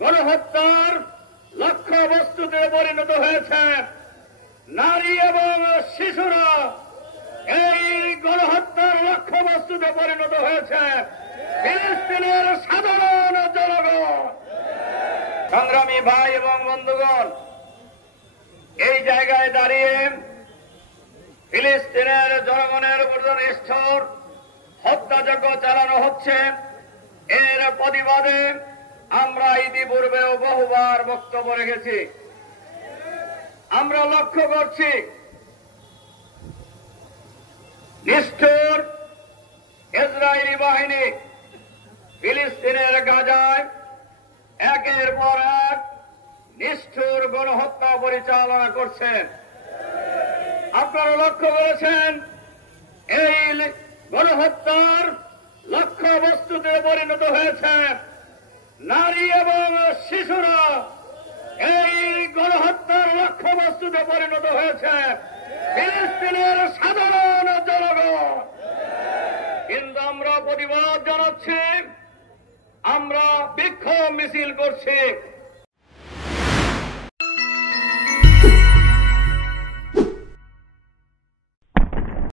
গণহত্যার লক্ষ্যবস্তুতে পরিণত হয়েছে। নারী এবং শিশুরা এই গণহত্যার লক্ষ্যবস্তুতে পরিণত হয়েছে। ফিলিস্তিনের সাধারণ জনগণ। সংগ্রামী ভাই এবং বন্ধুগণ, এই জায়গায় দাঁড়িয়ে ফিলিস্তিনের জনগণের উপর নিষ্ঠুর হত্যাযজ্ঞ চালানো হচ্ছে, এর প্রতিবাদে আমরা ইতিপূর্বেও বহুবার বক্তব্য রেখেছি। আমরা লক্ষ্য করছি নিষ্ঠুর ইসরায়েলি বাহিনী ফিলিস্তিনের গাজায় একের পর এক নিষ্ঠুর গণহত্যা পরিচালনা করছেন। আপনারা লক্ষ্য করেছেন এই গণহত্যার লক্ষ্যবস্তুতে পরিণত হয়েছে নারী এবং শিশুরা। এই গণহত্যার লক্ষ্যবস্তুতে পরিণত হয়েছে ফিলিস্তিনের সাধারণ জনগণ। কিন্তু আমরা প্রতিবাদ জানাচ্ছি, আমরা বিক্ষোভ মিছিল করছি।